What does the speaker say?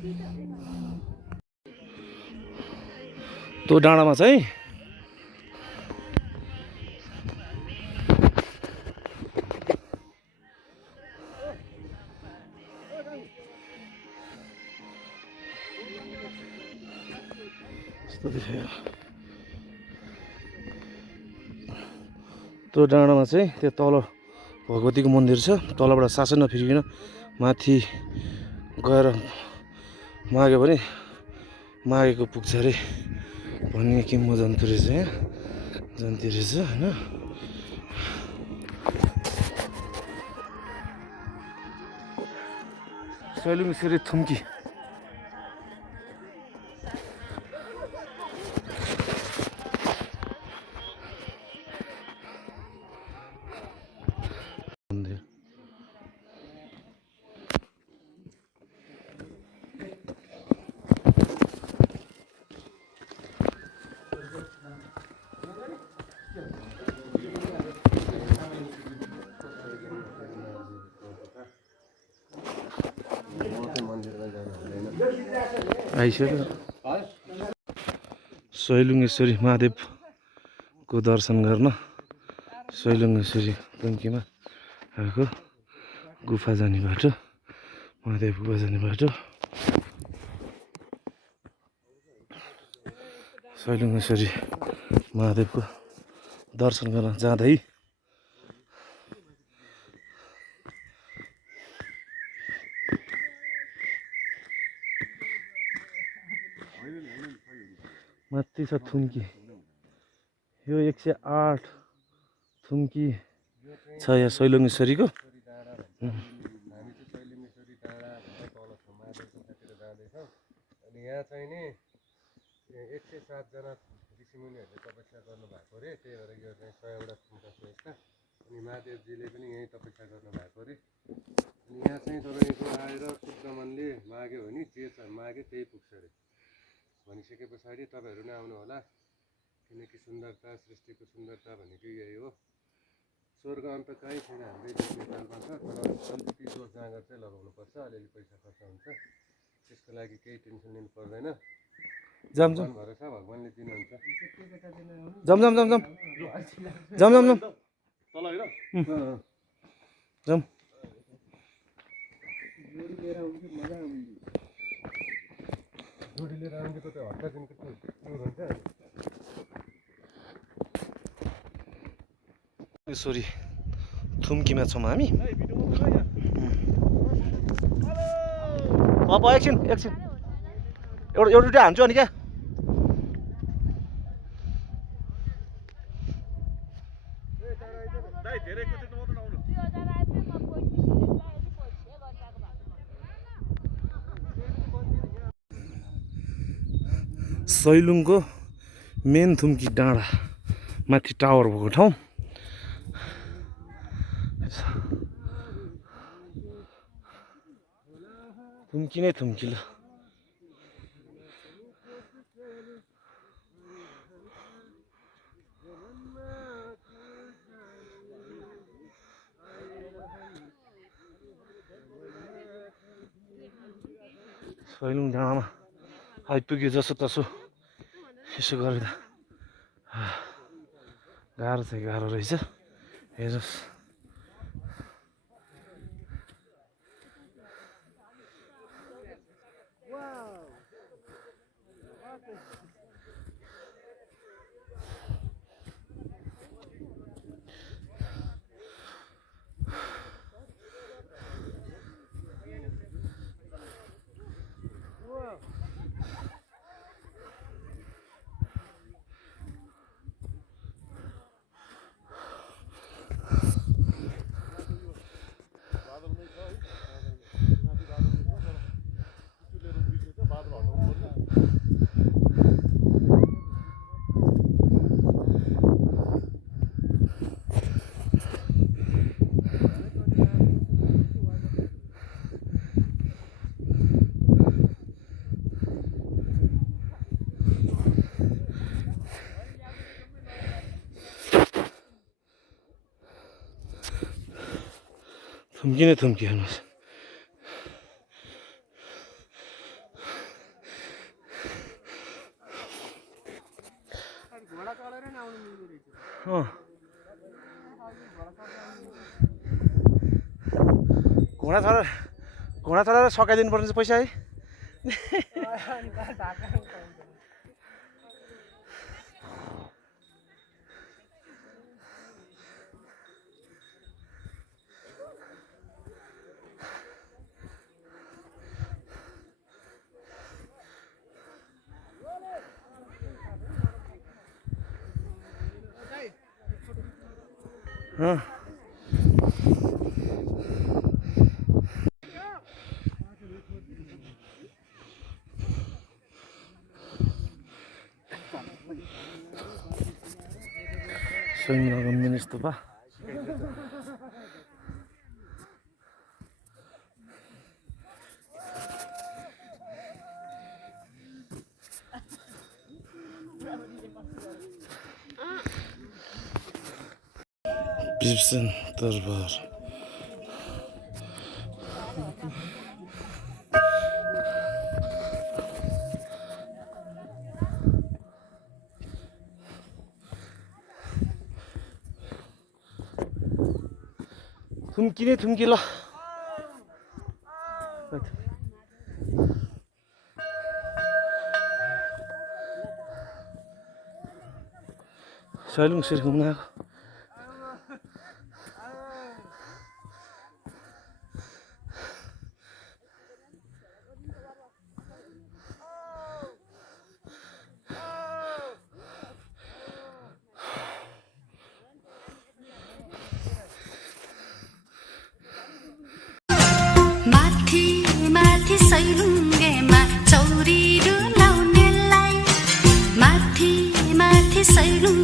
त्यो डाँडामा चाहिँ यस्तो देखायो। त्यो डाँडामा चाहिँ त्यो तल भगवतीको मन्दिर छ। तलबाट सासै नफिरिकन माथि गएर माग्यो भने मागेको पुग्छ अरे भन्ने किंवदन्ती रहेछ। यहाँ जन्ती रहेछ होइन। सैलुङसिरी थुम्की मन्दिर। आइसक्यो सैलुङेश्वरी महादेवको दर्शन गर्न सैलुङेश्वरी टुम्कीमा आएको। गुफा जाने बाटो, महादेव गुफा जाने बाटो। सैलुङेश्वरी महादेवको दर्शन गर्न जाँदै माथि छ थुम्की। यो 108 थुम्की छ यहाँ सैलुङेश्वरीको। हामी चाहिँ सैलुङेश्वरी डाँडा भन्दा तल छ महादेवकोतिर जाँदैछौँ। अनि यहाँ चाहिँ नि 107 जना ऋषिमुनिहरूले तपस्या गर्नुभएको अरे। त्यही भएर यो चाहिँ 100 वटा थुम्का छ यसका। अनि महादेवजीले पनि यहीँ तपस्या गर्नुभएको अरे। अनि यहाँ चाहिँ तपाईँको आएर शुद्ध मनले माग्यो भने जे मागे त्यही पुग्छ अरे। भनिसके पछाडि तपाईँहरू नै आउनु होला, किनकि सुन्दरता सृष्टिको सुन्दरता भनेको यही हो। स्वर्ग अन्त कहीँ छैन, हाम्रै देश नेपालमा छ। तर अलिकति जोस जाँगर चाहिँ लगाउनुपर्छ, अलिअलि पैसा खर्च हुन्छ। त्यसको लागि केही टेन्सन लिनु पर्दैन। जाम मन भरोसा भगवान्ले दिनुहुन्छ। जाम जाम जाम जाम जाम जाम जाम तल हेर जाम। जोडी लिएर आउँदैको त्यो हट्टा दिनको त्यो हुन्छ। सरी थुम्कीमा छौँ हामी। अब एकछिन एकछिन एउटा दुइटा हान्छु अनि क्या। सैलुङको मेन थुम्की डाँडा माथि टावर भएको ठाउँ। थुम्की नै थुम्की ल। सैलुङ डाँडामा आइपुग्यो जसो तसो। यसो गर्दा गाह्रो चाहिँ गाह्रो रहेछ। हेर्नुहोस् थुम्की नै थुम्की हेर्नुहोस्। घोडा चढाएर सकाइदिनु पर्ने पैसा है Soy ministro pa. Bibsin Darbar. थुम्किने थुम्की ल सैलुङ सिर घुम्न आएको माथि सैलुङ्गेमा चौरी डुलाउनेलाई माथि सैलुङ्गे